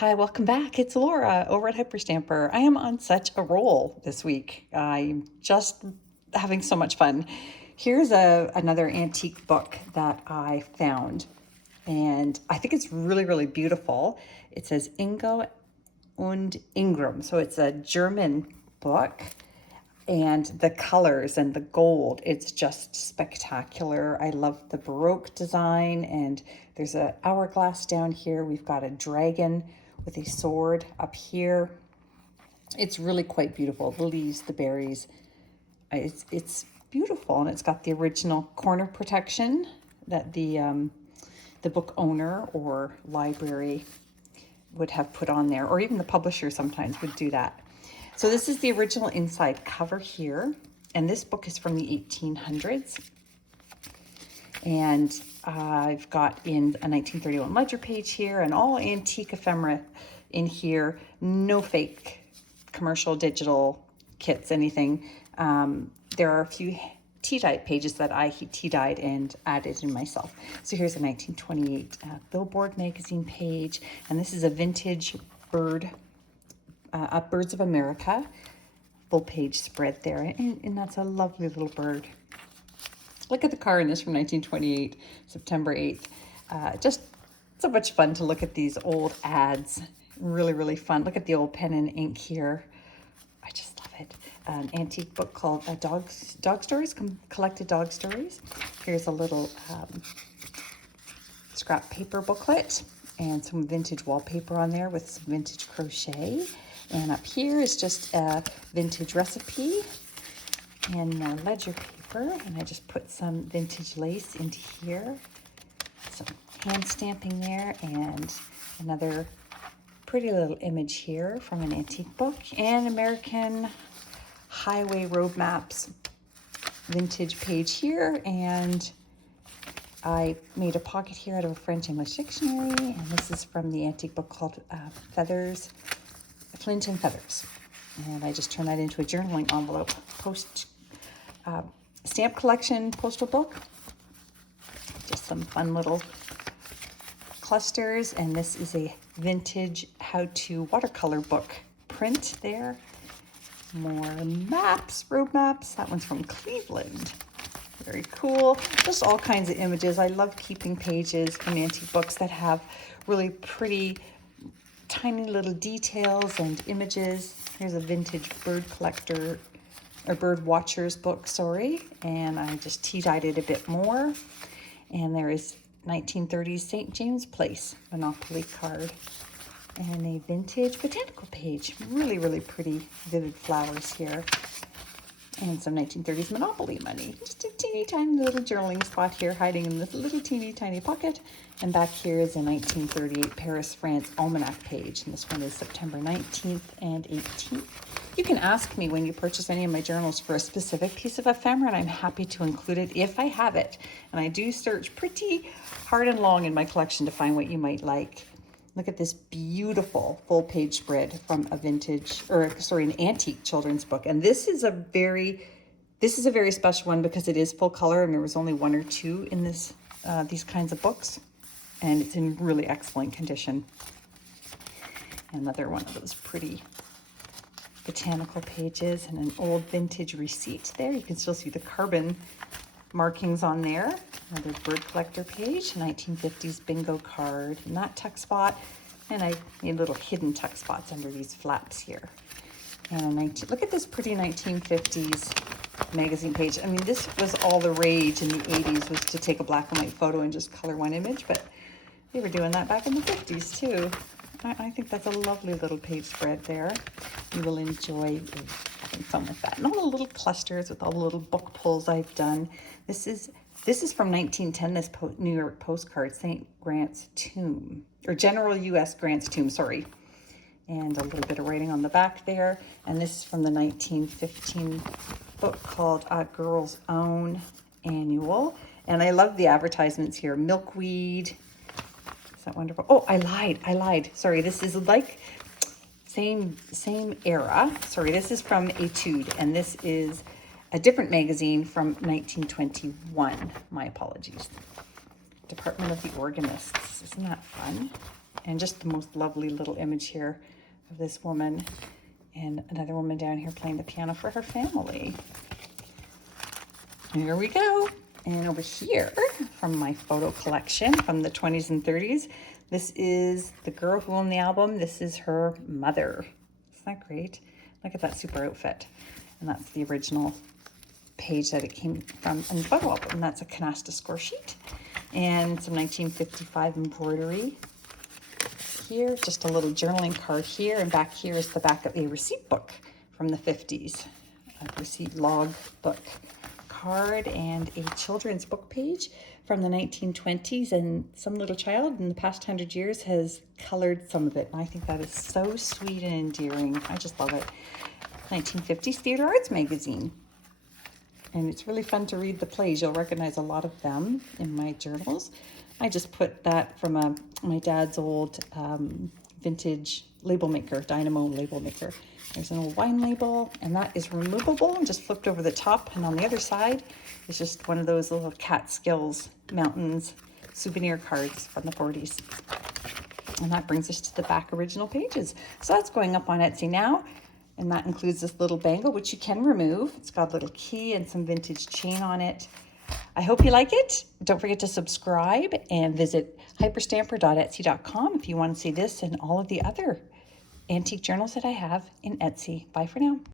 Hi, welcome back. It's Laura over at Hyperstamper. I am on such a roll this week. I'm just having so much fun. Here's another antique book that I found, and I think it's really beautiful. It says Ingo und Ingram, so it's a German book, and the colors and the gold, it's just spectacular. I love the Baroque design, and there's an hourglass down here. We've got a dragon with a sword up here. It's really quite beautiful. The leaves, the berries, it's beautiful, and it's got the original corner protection that the book owner or library would have put on there, or even the publisher sometimes would do that. So this is the original inside cover here, and this book is from the 1800s. And I've got in a 1931 ledger page here, and all antique ephemera in here, no fake commercial digital kits, anything. There are a few tea-dyed pages that I tea-dyed and added in myself. So here's a 1928 Billboard magazine page, and this is a vintage Birds of America full page spread there, and that's a lovely little bird. Look at the car in this from 1928, September 8th. Just so much fun to look at these old ads. Really fun. Look at the old pen and ink here. I just love it. An antique book called Dog Stories, Collected Dog Stories. Here's a little scrap paper booklet and some vintage wallpaper on there with some vintage crochet. And up here is just a vintage recipe and more ledger paper. And I just put some vintage lace into here. Some hand stamping there, and another pretty little image here from an antique book, and American highway road maps vintage page here. And I made a pocket here out of a French English dictionary, and this is from the antique book called Flint and Feathers. And I just turned that into a journaling envelope. Stamp collection postal book. Just some fun little clusters, and this is a vintage how-to watercolor book print there. More maps, road maps. That one's from Cleveland. Very cool. Just all kinds of images. I love keeping pages from antique books that have really pretty tiny little details and images. Here's a vintage bird collector or bird watcher's book, sorry, and I just tea-dyed it a bit more. And there is 1930s St. James Place Monopoly card and a vintage botanical page. Really pretty vivid flowers here. And some 1930s Monopoly money. Just a teeny tiny little journaling spot here hiding in this little teeny tiny pocket. And back here is a 1938 Paris, France almanac page. And this one is September 19th and 18th. You can ask me when you purchase any of my journals for a specific piece of ephemera, and I'm happy to include it if I have it. And I do search pretty hard and long in my collection to find what you might like. Look at this beautiful full page spread from an antique children's book. And this is a very special one because it is full color, and there was only one or two in these kinds of books, and it's in really excellent condition. Another one of those pretty botanical pages, and an old vintage receipt there. You can still see the carbon markings on there. Another bird collector page, 1950s bingo card in that tuck spot, and I made little hidden tuck spots under these flaps here. And look at this pretty 1950s magazine page. I mean, this was all the rage in the 80s, was to take a black and white photo and just color one image, but they were doing that back in the 50s too. I think that's a lovely little page spread there. You will enjoy having fun with that. And all the little clusters with all the little book pulls I've done. This is from 1910, this New York postcard, St. Grant's Tomb, or General U.S. Grant's Tomb, sorry. And a little bit of writing on the back there. And this is from the 1915 book called Girl's Own Annual. And I love the advertisements here. Milkweed. Is that wonderful? Oh, I lied. Sorry, this is like same era. Sorry, this is from Etude, and this is a different magazine from 1921. My apologies. Department of the Organists. Isn't that fun? And just the most lovely little image here of this woman and another woman down here playing the piano for her family. Here we go. And over here from my photo collection from the 20s and 30s, this is the girl who owned the album. This is her mother. Isn't that great? Look at that super outfit. And that's the original page that it came from in the photo album. And that's a canasta score sheet and some 1955 embroidery. Here, just a little journaling card here, and back here is the back of a receipt book from the 50s, a receipt log book card, and a children's book page from the 1920s, and some little child in the past 100 years has colored some of it, and I think that is so sweet and endearing. I just love it. 1950s Theater Arts Magazine, and it's really fun to read the plays. You'll recognize a lot of them in my journals. I just put that from my dad's old vintage label maker, Dynamo label maker. There's an old wine label, and that is removable and just flipped over the top. And on the other side is just one of those little Catskills Mountains souvenir cards from the 40s. And that brings us to the back original pages. So that's going up on Etsy now. And that includes this little bangle, which you can remove. It's got a little key and some vintage chain on it. I hope you like it. Don't forget to subscribe and visit hyperstamper.etsy.com if you want to see this and all of the other antique journals that I have in Etsy. Bye for now.